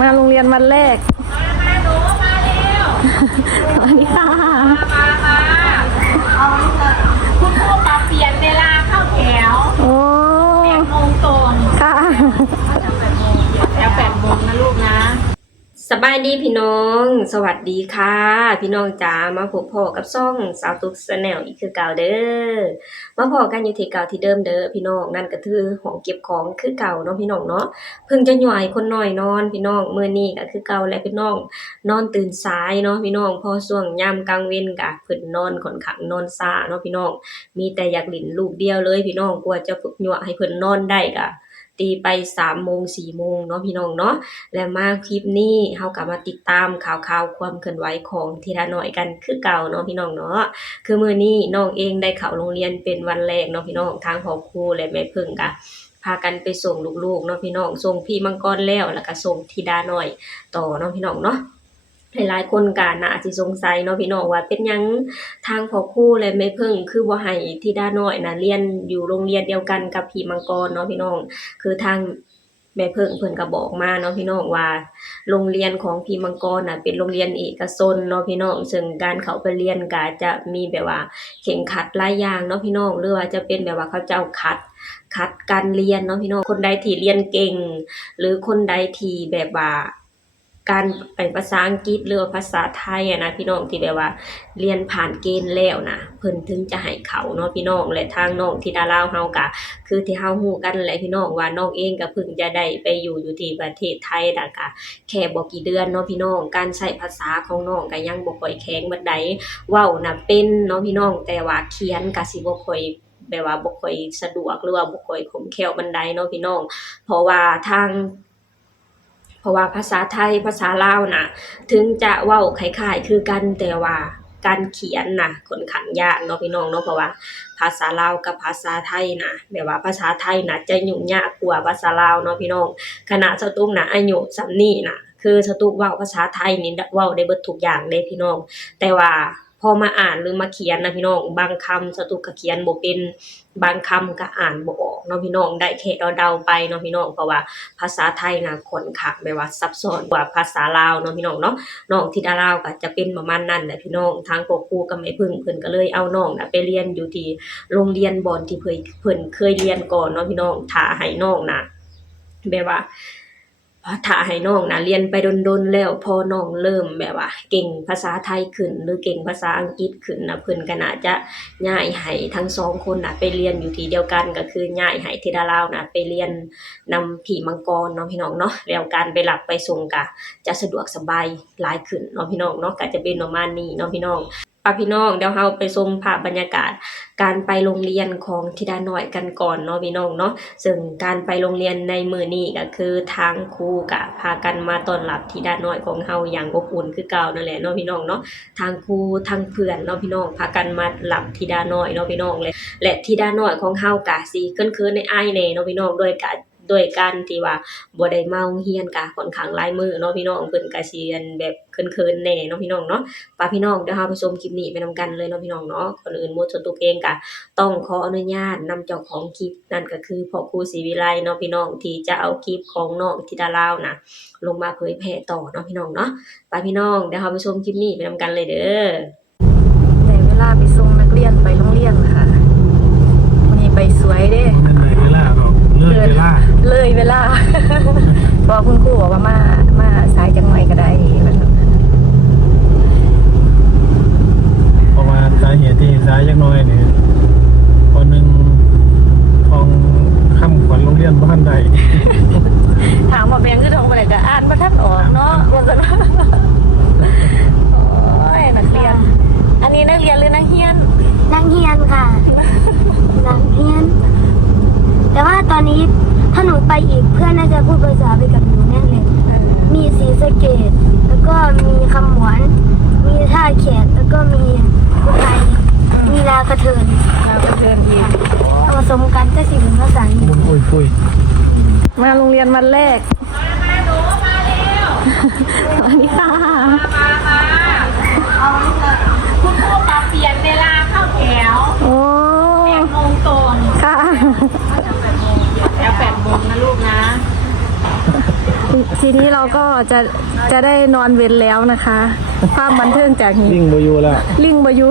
มาโรงเรียนวันแรกมาหนูมาเร็วสวัสดีค่ะมาเอาเถอะคุณครูปรับเปลี่ยนเวลาเข้าแถวโอ้8 โมงตรงค่ะแล้ว8 โมงนะลูกนะสบายดีพี่น้องสวัสดีค่ะพี่น้องจ๋ามาพบพ่อกับซ่องสาวตุ๊กแนลอีกคือเก่าเด้อมาพอกันอยู่ที่เก่าที่เดิมเด้อพี่น้องนั่นก็คือห้องเก็บของคือเก่าเนาะพี่น้องเนาะเพิ่งจะหย่อยคนน้อยนอนพี่น้องมื้อนี้ก็คือเก่าแล้วพี่น้องนอนตื่นสายเนาะพี่น้องพอช่วงยามกลางเว้นก็เพิ่นนอนค่อนข้างนอนช้าเนาะพี่น้องมีแต่อยากหลินลูกเดียวเลยพี่น้องกว่าจะฝึกหยั่วให้เพิ่นนอนได้ก็ตีไป3 โมง 4 โมงเนาะพี่น้องเนาะและมาคลิปนี้เฮาก็มาติดตามข่าวความเคลื่อนไหวของธีรน้อยกันคือเก่าเนาะพี่น้องเนาะคือมื้อนี้น้องเองได้เข้าโรงเรียนเป็นวันแรกเนาะพี่น้องทางพ่อครูและแม่พึ่งก็พากันไปส่งลูกๆเนาะพี่น้องส่งพี่มังกรแล้วก็ส่งธิดาน้อยต่อเนาะพี่น้องเนาะหลายๆคนก็น่าสิสงสัยเนาะพี่น้องว่าเป็นหยังทางพ่อครูและแม่พึ่งคือบ่ให้ธิดาน้อยน่ะเรียนอยู่โรงเรียนเดียวกันกับพี่มังกรเนาะพี่น้องคือทางแม่เพิ่นก็บอกมาเนาะพี่น้องว่าโรงเรียนของพี่มังกรน่ะเป็นโรงเรียนเอกชนเนาะพี่น้องซึ่งการเข้าไปเรียนก็จะมีแบบว่าเข่งขัดหลายอย่างเนาะพี่น้องหรือว่าจะเป็นแบบว่าเขาเจ้าคัดการเรียนเนาะพี่น้องคนใดที่เรียนเก่งหรือคนใดที่แบบว่าการภาษาอังกฤษหรือว่าภาษาไทยอะนะพี่น้องที่แบบว่าเรียนผ่านเกณฑ์แล้วนะเพิ่นถึงจะให้เข้าเนาะพี่น้องและทางน้องธิดาลาวเฮาก็คือที่เฮาฮู้กันแหละพี่น้องว่าน้องเองก็เพิ่งจะได้ไปอยู่ที่ประเทศไทยแล้วก็แค่บ่กี่เดือนเนาะพี่น้องการใช้ภาษาของน้องก็ยังบ่ค่อยแข็งปานใดเว้าน่ะเป็นเนาะพี่น้องแต่ว่าเขียนก็สิบ่ค่อยแบบว่าบ่ค่อยสะดวกหรือว่าบ่ค่อยคล่องแคล่วปานใดเนาะพี่น้องเพราะว่าภาษาไทยภาษาลาวน่ะถึงจะเว้าคล้ายๆคือกันแต่ว่าการเขียนน่ะค่อนข้างยากเนาะพี่น้องเนาะเพราะว่าภาษาลาวกับภาษาไทยน่ะแบบว่าภาษาไทยน่ะจะยุ่งยากกว่าภาษาลาวเนาะพี่น้องขณะสตุ้งน่ะอายุส่ำนี้น่ะคือสตุ้งเว้าภาษาไทยนี่เว้าได้เบิดทุกอย่างเด้พี่น้องแต่ว่าพอมาอ่านหรือมาเขียนนะพี่น้องบางคำสตุ้งก็เขียนบ่เป็นบางคำก็อ่านบ่ออกเนาะพี่น้องได้แค่เดาๆไปเนาะพี่น้องเพราะว่าภาษาไทยน่ะค่อนข้างแบบว่าซับซ้อนกว่าภาษาลาวเนาะพี่น้องเนาะน้องธิดาลาวก็จะเป็นประมาณนั้นแหละพี่น้องทางพ่อครูกับแม่พึ่งเพิ่นก็เลยเอาน้องน่ะไปเรียนอยู่ที่โรงเรียนบ่อนที่เพิ่นเคยเรียนก่อนเนาะพี่น้องถ้าให้น้องน่ะแบบว่าถ้าให้น้องน่ะเรียนไปดนๆแล้วพอน้องเริ่มแบบว่าเก่งภาษาไทยขึ้นหรือเก่งภาษาอังกฤษขึ้นน่ะเพิ่นก็น่าจะย้ายให้ทั้ง2คนน่ะไปเรียนอยู่ที่เดียวกันก็คือย้ายให้ธิดาลาวน่ะไปเรียนนำพี่มังกรเนาะพี่น้องเนาะแล้วการไปรับไปส่งก็จะสะดวกสบายหลายขึ้นเนาะพี่น้องเนาะก็จะเป็นประมาณนี้เนาะพี่น้องพี่น้องเดี๋ยวเราไปชมภาพบรรยากาศการไปโรงเรียนของธิดาน้อยกันก่อนเนาะพี่น้องเนาะซึ่งการไปโรงเรียนในมื้อนี้ก็คือทางครูก็พากันมาต้อนรับธิดาน้อยของเราอย่างอบอุ่นคือเก่านั่นแหละเนาะพี่น้องเนาะทางครูทางเพื่อนเนาะพี่น้องพากันมารับธิดาน้อยเนาะพี่น้องและธิดาน้อยของเราก็สิเขินๆในอายแน่เนาะพี่น้องด้วยการที่ว่าบ่ได้มาโรงเรียนก็ค่อนข้างหลายมื้อเนาะพี่น้องเพิ่นก็สิแบบเขินๆแหน่เนาะพี่น้องเนาะพี่น้องเดี๋ยวเราไปชมคลิปนี้ไปนำกันเลยเนาะพี่น้องเนาะก่อนอื่นหมดส่วนตัวเองก็ต้องขออนุญาตนำเจ้าของคลิปนั่นก็คือพ่อครูศรีวิไลเนาะพี่น้องที่จะเอาคลิปของน้องธิดาลาวน่ะลงมาเผยแพร่ต่อเนาะพี่น้องเนาะพี่น้องเดี๋ยวเราไปชมคลิปนี้ไปนำกันเลยเด้อได้เวลาไปส่งนักเรียนไปโรงเรียนค่ะวันนี้ไปสวยเด้เลยเวลาหรอกเลยเวลาบอกคุณครูบอกว่ามาสายจังหน่อยก็ได้เพราะว่าสาเหตุที่สายจักหน่อยนี่คนหนึ่งทองค่ำขวัญโรงเรียนบ้านใดถามว่าเป็นยังคือทองอะไรก็อ่านมาทันออกเนาะว่าจะโอ้ยนักเรียนอันนี้นักเรียนหรือนักเรียนนักเรียนค่ะนักเรียนแต่ว่าตอนนี้ถ้าหนูไปอีกเพื่อนน่าจะพูดภาษาไปกับหนูแน่เลยมีศรีสะเกษแล้วก็มีคำหวานมีท่าแขกแล้วก็มีอุทัยมีลากระเทินอีกผสมกันจะสิเป็นภาษาอังกฤษปุยมาโรงเรียนวันแรกมาหนูมาเร็วสวัสดีค่ะเอาเถอะคุณครูปรับเปลี่ยนเวลาเข้าแถวโอ้8 โมงตรงค่ะแล้ว8 โมงนะลูกนะ ทีนี้เราก็จะได้นอนเว้นแล้วนะคะความบันเทิงจากนี้ วิ่งบ่อยู่แล้ว ลิงบอยู่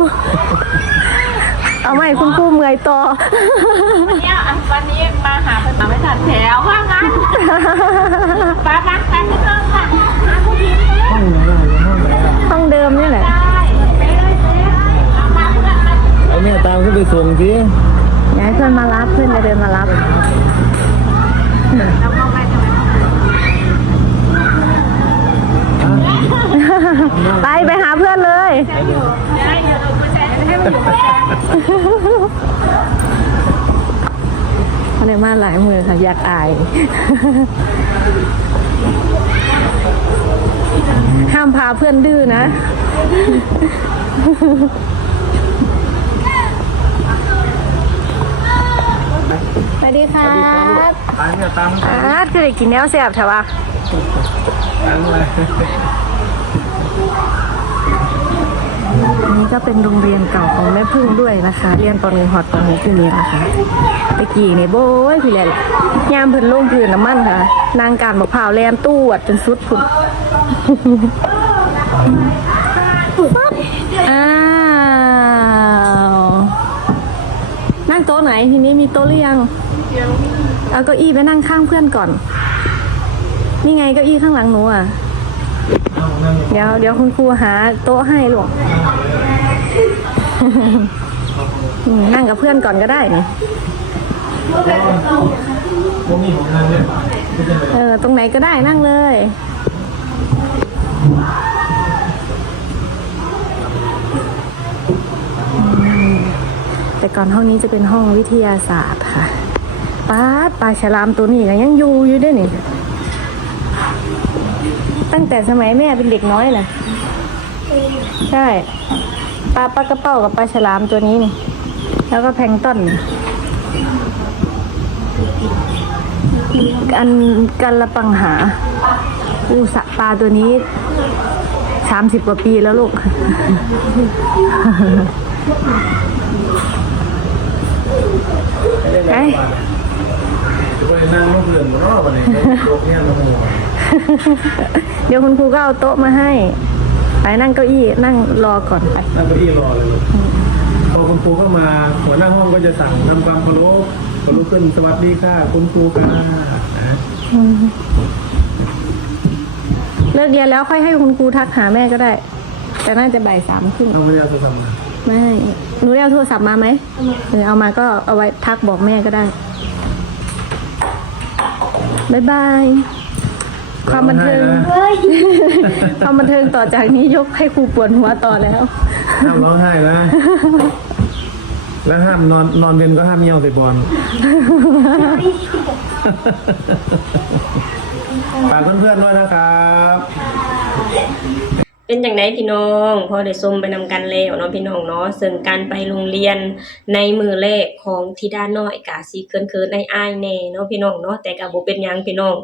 เอาไหมคุณครูเมื่อยต่อ เนี่ยวันนี้มาหาภาษาไม่ทันแถวว่างั้นป้ามาไปที่เพิ่มค่ะหาผู้หญิง ห้องไหนล่ะห้องไหนอ่ะ ห้องเดิมนี่แหละ ได้ไปเลยเอามาเพื่อนมา ไอ้แม่ตามขึ้นไปส่งสิ อยากให้เพื่อนมารับเพื่อนจะเดินมารับ เราเข้าไปทำไม ไปหาเพื่อนเลย ได้เดี๋ยวเราผู้ชายจะให้มันอยู่ด้วยกัน เขาเลยมาหลายมือค่ะอยากอาย ห้ามพาเพื่อนดื้อนะ สวัสดีครับ ตามเนี่ยตาม คือได้กินแนวแซ่บใช่ปะ ตามเลย อันนี้ก็เป็นโรงเรียนเก่าของแม่พึ่งด้วยนะคะ เรียนตอน1 ฮอดตอน6ที่นี้นะคะตะกี้นี่โบ้ยพี่แหละยามเพิ่นลงพื้นน้ำมันค่ะ นางการมะพร้าวแลนตู้วดจนสุดพุ่น อ้าวนั่งโต๊ะไหนทีนี้มีโต๊ะหรือยังเอาเก้าอี้ไปนั่งข้างเพื่อนก่อน นี่ไงเก้าอี้ข้างหลังหนูอ่ะ เดี๋ยวคุณครูหาโต๊ะให้ลูก นั่งกับเพื่อนก่อนก็ได้นี่ พวกนี้ของทางเนี่ย ตรงไหนก็ได้นั่งเลย แต่ก่อนห้องนี้จะเป็นห้องวิทยาศาสตร์ค่ะปลาฉลามตัวนี้ก็ยังอยู่ด้วยนี่ ตั้งแต่สมัยแม่เป็นเด็กน้อยเลยใช่ปลากระเป๋ากับปลาฉลามตัวนี้นี่ แล้วก็แพลงก์ต้นกันละปังหาสะปลาตัวนี้30 กว่าปีแล้วลูก ไปนั่งลูกเรือนรอบอะไรโลกเนี่ยละหัว เดี๋ยวคุณครูก็เอาโต๊ะมาให้ ไปนั่งเก้าอี้นั่งรอก่อนไป นั่งเก้าอี้รอเลยพอคุณครูเข้ามาหัวหน้าห้องก็จะสั่งทำความเคารพขึ้นสวัสดีค่ะคุณครูค่ะนะ เลิกเรียนแล้วค่อยให้คุณครูทักหาแม่ก็ได้ แต่น่าจะบ่าย 3 ครึ่ง เอาไม่ได้เอาโทรศัพท์มา ไม่หนูได้เอาโทรศัพท์มาไหมเอามาก็เอาไว้ทักบอกแม่ก็ได้บ๊ายบายความบันเทิง ความบันเทิงต่อจากนี้ยกให้ครูปวดหัวต่อแล้ว ห้ามร้องไห้นะ แล้วห้ามนอนเย็นก็ห้ามเยี่ยวใส่บอลฝากเพื่อนๆด้วยนะครับ เป็นอย่างไรพี่น้องพอได้ชมไปนำกันแล้วเนาะพี่น้องเนาะซึ่งการไปโรงเรียนในมือแรกของธิดาน้อยกะสิเคินๆอ้ายๆแน่เนาะพี่น้องเนาะแต่ก็บ่เป็นหยังพี่น้อง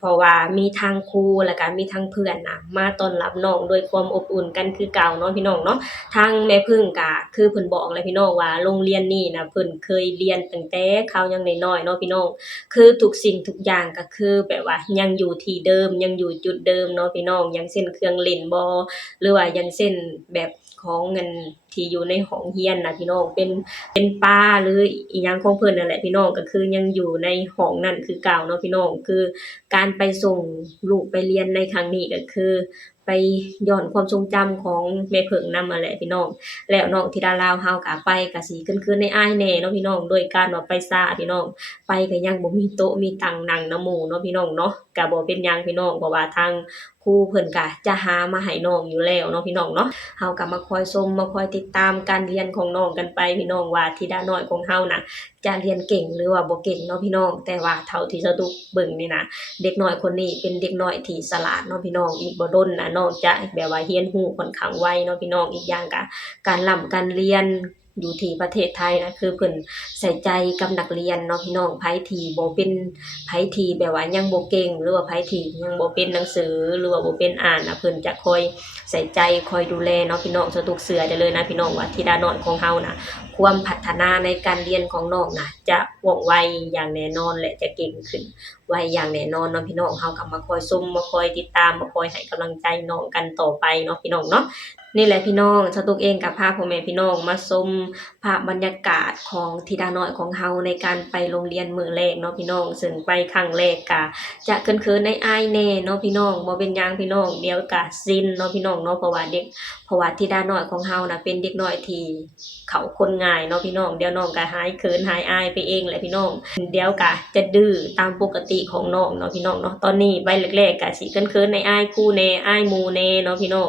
เพราะว่ามีทางครูแล้วก็มีทางเพื่อนน่ะมาต้อนรับน้องด้วยความอบอุ่นกันคือเก่าเนาะพี่น้องเนาะทางแม่พึ่งก็คือเพิ่นบอกเลยพี่น้องว่าโรงเรียนนี้นะเพิ่นเคยเรียนตั้งแต่เขายังน้อยๆเนาะพี่น้องคือทุกสิ่งทุกอย่างก็คือแบบว่ายังอยู่ที่เดิมยังอยู่จุดเดิมเนาะพี่น้องอย่างเช่นเครื่องเล่นบ่หรือว่าอย่างเช่นแบบของเงินที่อยู่ในห้องเรียนน่ะพี่น้องเป็นป้าหรืออีหยังของเพิ่นนั่นแหละพี่น้องก็คือยังอยู่ในห้องนั่นคือเก่าเนาะพี่น้องคือการไปส่งลูกไปเรียนในครั้งนี้ก็คือไปย้อนความทรงจำของแม่เพิ่งนำมาแหละพี่น้องแล้วน้องธิดาลาวเฮาก็ไปก็สิคืนๆในอ้ายแน่เนาะพี่น้องโดยการว่าไปซ่าพี่น้องไปก็ยังบ่มีโต๊ะมีตังนั่งนำหมู่เนาะพี่น้องเนาะก็บ่เป็นหยังพี่น้องเพราะว่าทางครูเพิ่นก็จะหามาให้น้องอยู่แล้วเนาะพี่น้องเนาะเฮาก็มาคอยชมมาคอยติดตามการเรียนของน้องกันไปพี่น้องว่าธิดาน้อยของเฮาน่ะจะเรียนเก่งหรือว่าบ่เก่งเนาะพี่น้องแต่ว่าเท่าที่สะดุกเบิ่งนี่นะเด็กน้อยคนนี้เป็นเด็กน้อยที่ฉลาดเนาะพี่น้องอีกบ่ดนน่ะน้องจะแบบว่าเรียนรู้ค่อนข้างไวเนาะพี่น้องอีกอย่างก็การเรียน อยู่ที่ประเทศไทยนะคือเพิ่นใส่ใจกับนักเรียนเนาะพี่น้องไผที่บ่เป็นไผที่แบบว่ายังบ่เก่งหรือว่าไผที่ยังบ่เป็นหนังสือหรือว่าบ่เป็นอ่านนะเพิ่นจะคอยใส่ใจคอยดูแลเนาะพี่น้องทุกเสือได้เลยนะพี่น้องว่าธิดาน้อยของเฮานะความพัฒนาในการเรียนของน้องนะจะว่องไวอย่างแน่นอนและจะเก่งขึ้นไวอย่างแน่นอนเนาะพี่น้องเฮาก็มาคอยชมมาคอยติดตามมาคอยให้กำลังใจน้องกันต่อไปเนาะพี่น้องเนาะ นี่แหละพี่น้องสตุกเองกับพาพ่อแม่พี่น้องมาชมภาพบรรยากาศของธิดาน้อยของเฮาในการไปโรงเรียนมื้อแรกเนาะพี่น้องซึ่งไปครั้งแรกก็จะเขินๆในอายแน่เนาะพี่น้องบ่เป็นหยังพี่น้องเดี๋ยวก็ซินเนาะพี่น้องเนาะเพราะว่าธิดาน้อยของเฮานะเป็นเด็กน้อยที่เขาคนง่ายเนาะพี่น้องเดี๋ยวน้องก็หายเขินหายอายไปเองแหละพี่น้องเดี๋ยวก็จะดื้อตามปกติของน้องเนาะพี่น้องเนาะตอนนี้ไปแรกๆก็สิเขินๆในอายครูแน่อายหมู่แน่เนาะพี่น้อง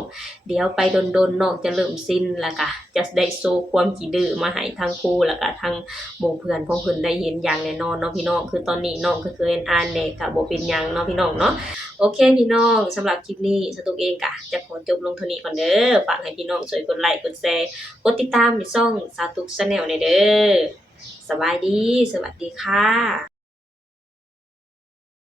เดี๋ยวไปดนๆน้องจะเริ่มซินแล้วก็จะได้โชว์ความขี้ดื้อมาให้ทางครูแล้วก็ทางหมู่เพื่อนของเพิ่นได้เห็นอย่างแน่นอนเนาะพี่น้องคือตอนนี้น้องก็คืออ่านแน่ก็บ่เป็นหยังเนาะพี่น้องเนาะโอเคพี่น้องสำหรับคลิปนี้สตุกเองก็จะขอจบลงเท่านี้ก่อนเด้อฝากให้พี่น้องช่วยกดไลค์กดแชร์กดติดตามในช่องสาตุก Channel หน่อยเด้อสบายดีสวัสดีค่ะ